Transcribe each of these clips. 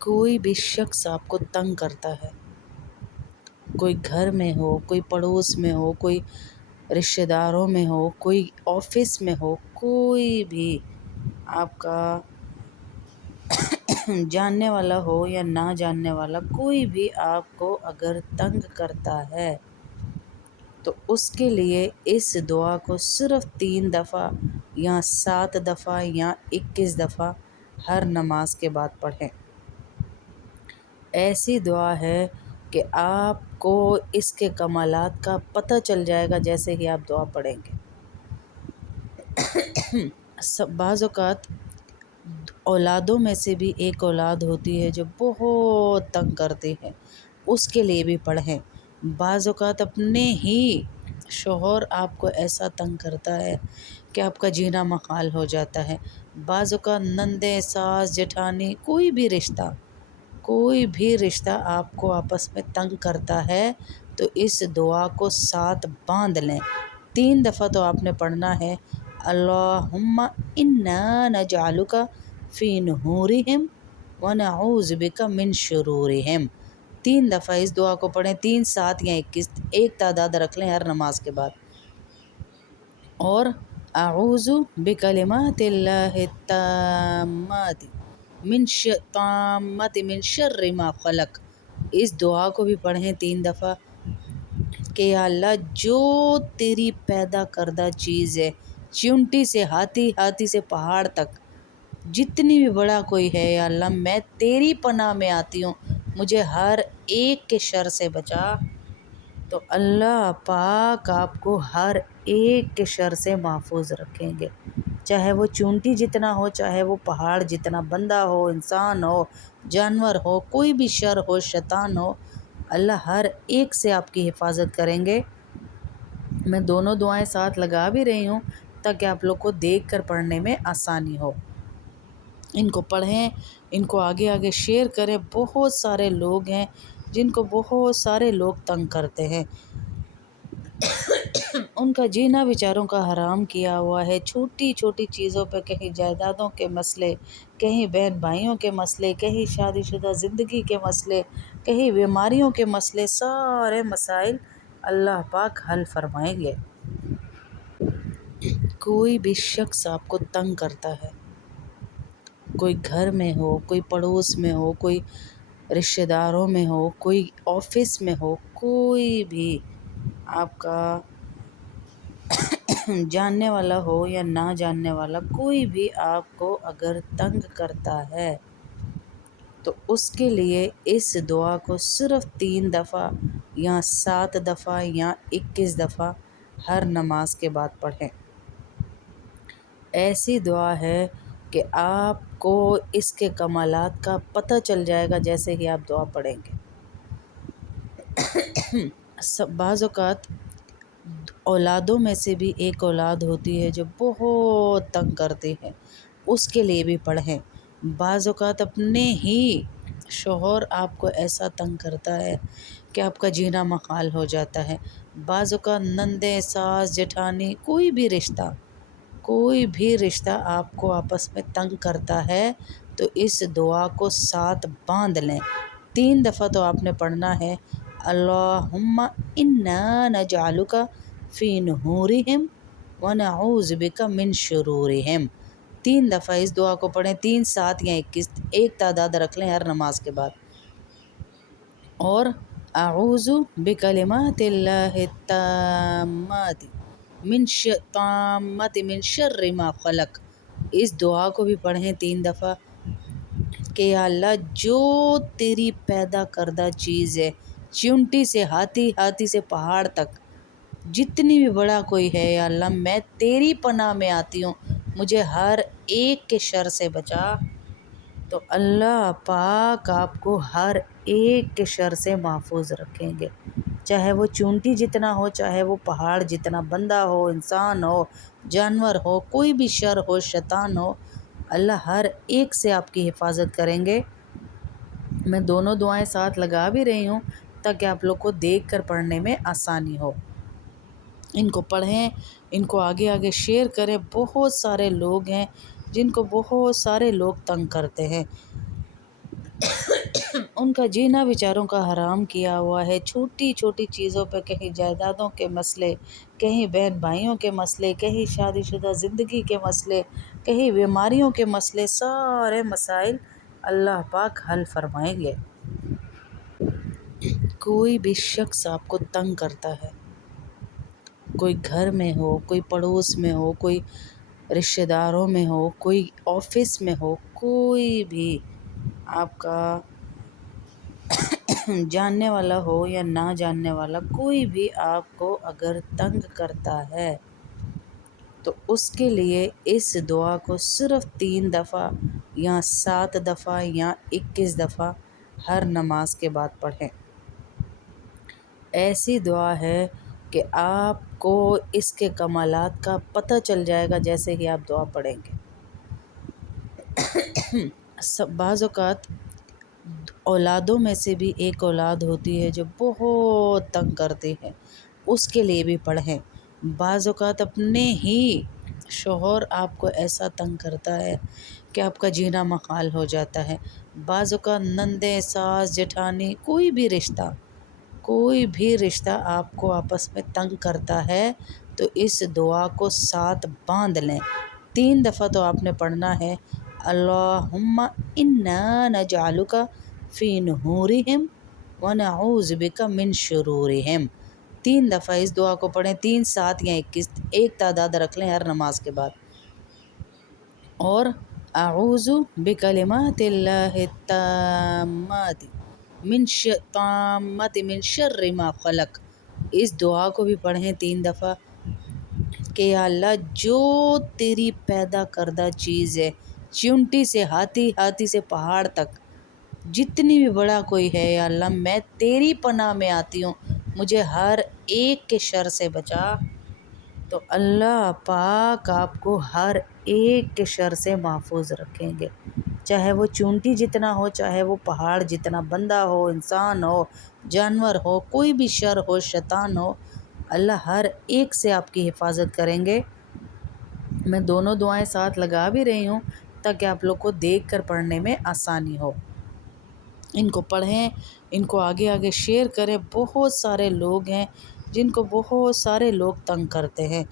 کوئی بھی شخص آپ کو تنگ کرتا ہے، کوئی گھر میں ہو، کوئی پڑوس میں ہو، کوئی رشتہ داروں میں ہو، کوئی آفس میں ہو، کوئی بھی آپ کا جاننے والا ہو یا نہ جاننے والا، کوئی بھی آپ کو اگر تنگ کرتا ہے تو اس کے لیے اس دعا کو صرف 3 دفعہ یا 7 دفعہ یا 21 دفعہ ہر نماز کے بعد پڑھیں۔ ایسی دعا ہے کہ آپ کو اس کے کمالات کا پتہ چل جائے گا جیسے ہی آپ دعا پڑھیں گے۔ بعض اوقات اولادوں میں سے بھی ایک اولاد ہوتی ہے جو بہت تنگ کرتی ہے، اس کے لیے بھی پڑھیں۔ بعض اوقات اپنے ہی شوہر آپ کو ایسا تنگ کرتا ہے کہ آپ کا جینا محال ہو جاتا ہے۔ بعض اوقات نندیں، ساس، جٹھانی، کوئی بھی رشتہ آپ کو آپس میں تنگ کرتا ہے تو اس دعا کو 7 باندھ لیں۔ 3 دفعہ تو آپ نے پڑھنا ہے۔ اللہم انا نجعلک فی نحورہم ونعوذ بک من شرورہم۔ 3 دفعہ اس دعا کو پڑھیں، 3، 7 یا 21، ایک تعداد رکھ لیں ہر نماز کے بعد۔ اور اعوذ بکلمات اللہ التامات من شر ما خلق، اس دعا کو بھی پڑھیں 3 دفعہ کہ یا اللہ جو تیری پیدا کردہ چیز ہے، چیونٹی سے ہاتھی، ہاتھی سے پہاڑ تک، جتنی بھی بڑا کوئی ہے یا اللہ میں تیری پناہ میں آتی ہوں، مجھے ہر ایک کے شر سے بچا۔ تو اللہ پاک آپ کو ہر ایک کے شر سے محفوظ رکھیں گے، چاہے وہ چونٹی جتنا ہو، چاہے وہ پہاڑ جتنا، بندہ ہو، انسان ہو، جانور ہو، کوئی بھی شر ہو، شیطان ہو، اللہ ہر ایک سے آپ کی حفاظت کریں گے۔ میں دونوں دعائیں ساتھ لگا بھی رہی ہوں تاکہ آپ لوگ کو دیکھ کر پڑھنے میں آسانی ہو۔ ان کو پڑھیں، ان کو آگے آگے شیئر کریں۔ بہت سارے لوگ ہیں جن کو بہت سارے لوگ تنگ کرتے ہیں، ان کا جینا بیچاروں کا حرام کیا ہوا ہے۔ چھوٹی چھوٹی چیزوں پہ، کہیں جائیدادوں کے مسئلے، کہیں بہن بھائیوں کے مسئلے، کہیں شادی شدہ زندگی کے مسئلے، کہیں بیماریوں کے مسئلے، سارے مسائل اللہ پاک حل فرمائیں گے۔ کوئی بھی شخص آپ کو تنگ کرتا ہے، کوئی گھر میں ہو، کوئی پڑوس میں ہو، کوئی رشتہ داروں میں ہو، کوئی آفس میں ہو، کوئی بھی آپ کا جاننے والا ہو یا نہ جاننے والا، کوئی بھی آپ کو اگر تنگ کرتا ہے تو اس کے لیے اس دعا کو صرف 3 دفعہ یا 7 دفعہ یا 21 دفعہ ہر نماز کے بعد پڑھیں۔ ایسی دعا ہے کہ آپ کو اس کے کمالات کا پتہ چل جائے گا جیسے ہی آپ دعا پڑھیں گے۔ بعض اوقات اولادوں میں سے بھی ایک اولاد ہوتی ہے جو بہت تنگ کرتی ہے، اس کے لیے بھی پڑھیں۔ بعض اوقات اپنے ہی شوہر آپ کو ایسا تنگ کرتا ہے کہ آپ کا جینا محال ہو جاتا ہے۔ بعض اوقات نندیں، ساس، جٹھانی، کوئی بھی رشتہ آپ کو آپس میں تنگ کرتا ہے تو اس دعا کو 7 باندھ لیں۔ 3 دفعہ تو آپ نے پڑھنا ہے۔ اللہم انا نجعلک فی نحورہم ونعوذ بک من شرورہم۔ 3 دفعہ اس دعا کو پڑھیں، 3، 7 یا 21، ایک تعداد رکھ لیں ہر نماز کے بعد۔ اور اعوذ بکلمات اللہ التامات من شر ما خلق، اس دعا کو بھی پڑھیں 3 دفعہ کہ یا اللہ جو تیری پیدا کردہ چیز ہے، چیونٹی سے ہاتھی، ہاتھی سے پہاڑ تک، جتنی بھی بڑا کوئی ہے یا اللہ میں تیری پناہ میں آتی ہوں، مجھے ہر ایک کے شر سے بچا۔ تو اللہ پاک آپ کو ہر ایک کے شر سے محفوظ رکھیں گے، چاہے وہ چونٹی جتنا ہو، چاہے وہ پہاڑ جتنا، بندہ ہو، انسان ہو، جانور ہو، کوئی بھی شر ہو، شیطان ہو، اللہ ہر ایک سے آپ کی حفاظت کریں گے۔ میں دونوں دعائیں ساتھ لگا بھی رہی ہوں تاکہ آپ لوگ کو دیکھ کر پڑھنے میں آسانی ہو۔ ان کو پڑھیں، ان کو آگے آگے شیئر کریں۔ بہت سارے لوگ ہیں جن کو بہت سارے لوگ تنگ کرتے ہیں، ان کا جینا بیچاروں کا حرام کیا ہوا ہے۔ چھوٹی چھوٹی چیزوں پہ، کہیں جائیدادوں کے مسئلے، کہیں بہن بھائیوں کے مسئلے، کہیں شادی شدہ زندگی کے مسئلے، کہیں بیماریوں کے مسئلے، سارے مسائل اللہ پاک حل فرمائیں گے۔ کوئی بھی شخص آپ کو تنگ کرتا ہے، کوئی گھر میں ہو، کوئی پڑوس میں ہو، کوئی رشتہ داروں میں ہو، کوئی آفس میں ہو، کوئی بھی آپ کا جاننے والا ہو یا نہ جاننے والا، کوئی بھی آپ کو اگر تنگ کرتا ہے تو اس کے لیے اس دعا کو صرف 3 دفعہ یا 7 دفعہ یا 21 دفعہ ہر نماز کے بعد پڑھیں۔ ایسی دعا ہے کہ آپ کو اس کے کمالات کا پتہ چل جائے گا جیسے ہی آپ دعا پڑھیں گے۔ بعض اوقات اولادوں میں سے بھی ایک اولاد ہوتی ہے جو بہت تنگ کرتی ہے، اس کے لیے بھی پڑھیں۔ بعض اوقات اپنے ہی شوہر آپ کو ایسا تنگ کرتا ہے کہ آپ کا جینا محال ہو جاتا ہے۔ بعض اوقات نندیں، ساس، جٹھانی، کوئی بھی رشتہ آپ کو آپس میں تنگ کرتا ہے تو اس دعا کو 7 باندھ لیں۔ 3 دفعہ تو آپ نے پڑھنا ہے۔ اللہم انا نجعلک فی نحورہم ونعوذ بک من شرورہم۔ 3 دفعہ اس دعا کو پڑھیں، 3، 7 یا 21، ایک تعداد رکھ لیں ہر نماز کے بعد۔ اور اعوذ بکلمات اللہ التامات من شر ما خلق، اس دعا کو بھی پڑھیں 3 دفعہ کہ یا اللہ جو تیری پیدا کردہ چیز ہے، چیونٹی سے ہاتھی، ہاتھی سے پہاڑ تک، جتنی بھی بڑا کوئی ہے، یا اللہ میں تیری پناہ میں آتی ہوں، مجھے ہر ایک کے شر سے بچا۔ تو اللہ پاک آپ کو ہر ایک کے شر سے محفوظ رکھیں گے، چاہے وہ چونٹی جتنا ہو، چاہے وہ پہاڑ جتنا، بندہ ہو، انسان ہو، جانور ہو، کوئی بھی شر ہو، شیطان ہو، اللہ ہر ایک سے آپ کی حفاظت کریں گے۔ میں دونوں دعائیں ساتھ لگا بھی رہی ہوں تاکہ آپ لوگ کو دیکھ کر پڑھنے میں آسانی ہو۔ ان کو پڑھیں، ان کو آگے آگے شیئر کریں۔ بہت سارے لوگ ہیں جن کو بہت سارے لوگ تنگ کرتے ہیں،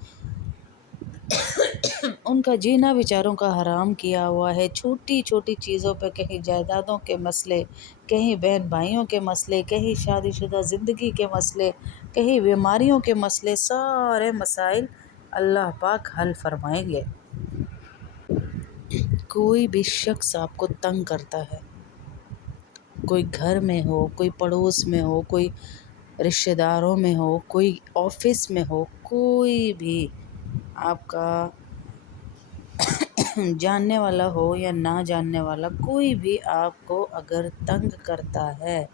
ان کا جینا بیچاروں کا حرام کیا ہوا ہے۔ چھوٹی چھوٹی چیزوں پہ، کہیں جائیدادوں کے مسئلے، کہیں بہن بھائیوں کے مسئلے، کہیں شادی شدہ زندگی کے مسئلے، کہیں بیماریوں کے مسئلے، سارے مسائل اللہ پاک حل فرمائیں گے۔ کوئی بھی شخص آپ کو تنگ کرتا ہے، کوئی گھر میں ہو، کوئی پڑوس میں ہو، کوئی رشتہ داروں میں ہو، کوئی آفس میں ہو، کوئی بھی آپ کا جاننے والا ہو یا نہ جاننے والا، کوئی بھی آپ کو اگر تنگ کرتا ہے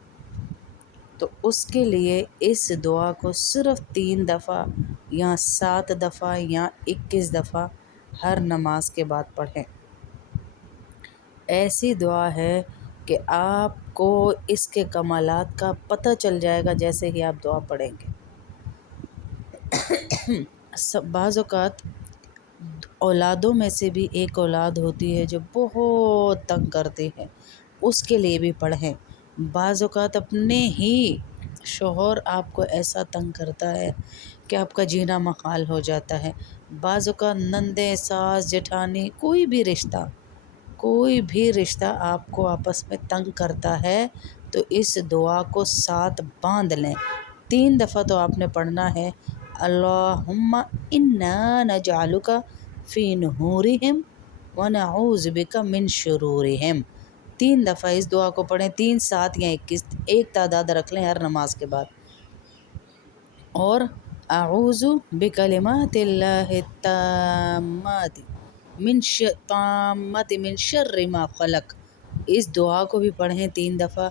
تو اس کے لیے اس دعا کو صرف 3 دفعہ یا 7 دفعہ یا 21 دفعہ ہر نماز کے بعد پڑھیں۔ ایسی دعا ہے کہ آپ کو اس کے کمالات کا پتہ چل جائے گا جیسے ہی آپ دعا پڑھیں گے۔ بعض اوقات اولادوں میں سے بھی ایک اولاد ہوتی ہے جو بہت تنگ کرتی ہے، اس کے لیے بھی پڑھیں۔ بعض اوقات اپنے ہی شوہر آپ کو ایسا تنگ کرتا ہے کہ آپ کا جینا محال ہو جاتا ہے۔ بعض اوقات نندیں، ساس، جٹھانی، کوئی بھی رشتہ آپ کو آپس میں تنگ کرتا ہے تو اس دعا کو 7 باندھ لیں۔ 3 دفعہ تو آپ نے پڑھنا ہے۔ اللہم انا نجعلک فی نحورہم ونعوذ بک من شرورہم۔ 3 دفعہ اس دعا کو پڑھیں، 3، 7 یا 21، ایک تعداد رکھ لیں ہر نماز کے بعد۔ اور اعوذ بکلمات اللہ التامات من شر ما خلق، اس دعا کو بھی پڑھیں 3 دفعہ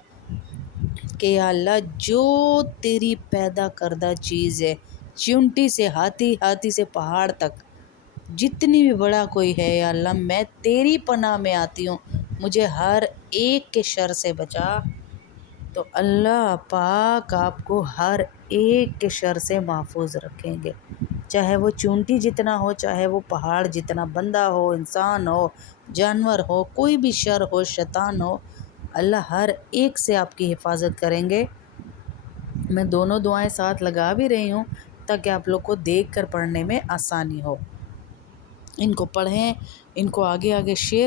کہ یا اللہ جو تیری پیدا کردہ چیز ہے، چیونٹی سے ہاتھی، ہاتھی سے پہاڑ تک، جتنی بھی بڑا کوئی ہے، یا اللہ میں تیری پناہ میں آتی ہوں، مجھے ہر ایک کے شر سے بچا۔ تو اللہ پاک آپ کو ہر ایک کے شر سے محفوظ رکھیں گے، چاہے وہ چونٹی جتنا ہو، چاہے وہ پہاڑ جتنا، بندہ ہو، انسان ہو، جانور ہو، کوئی بھی شر ہو، شیطان ہو، اللہ ہر ایک سے آپ کی حفاظت کریں گے۔ میں دونوں دعائیں ساتھ لگا بھی رہی ہوں تاکہ آپ لوگ کو دیکھ کر پڑھنے میں آسانی ہو۔ ان کو پڑھیں، ان کو آگے آگے شیئر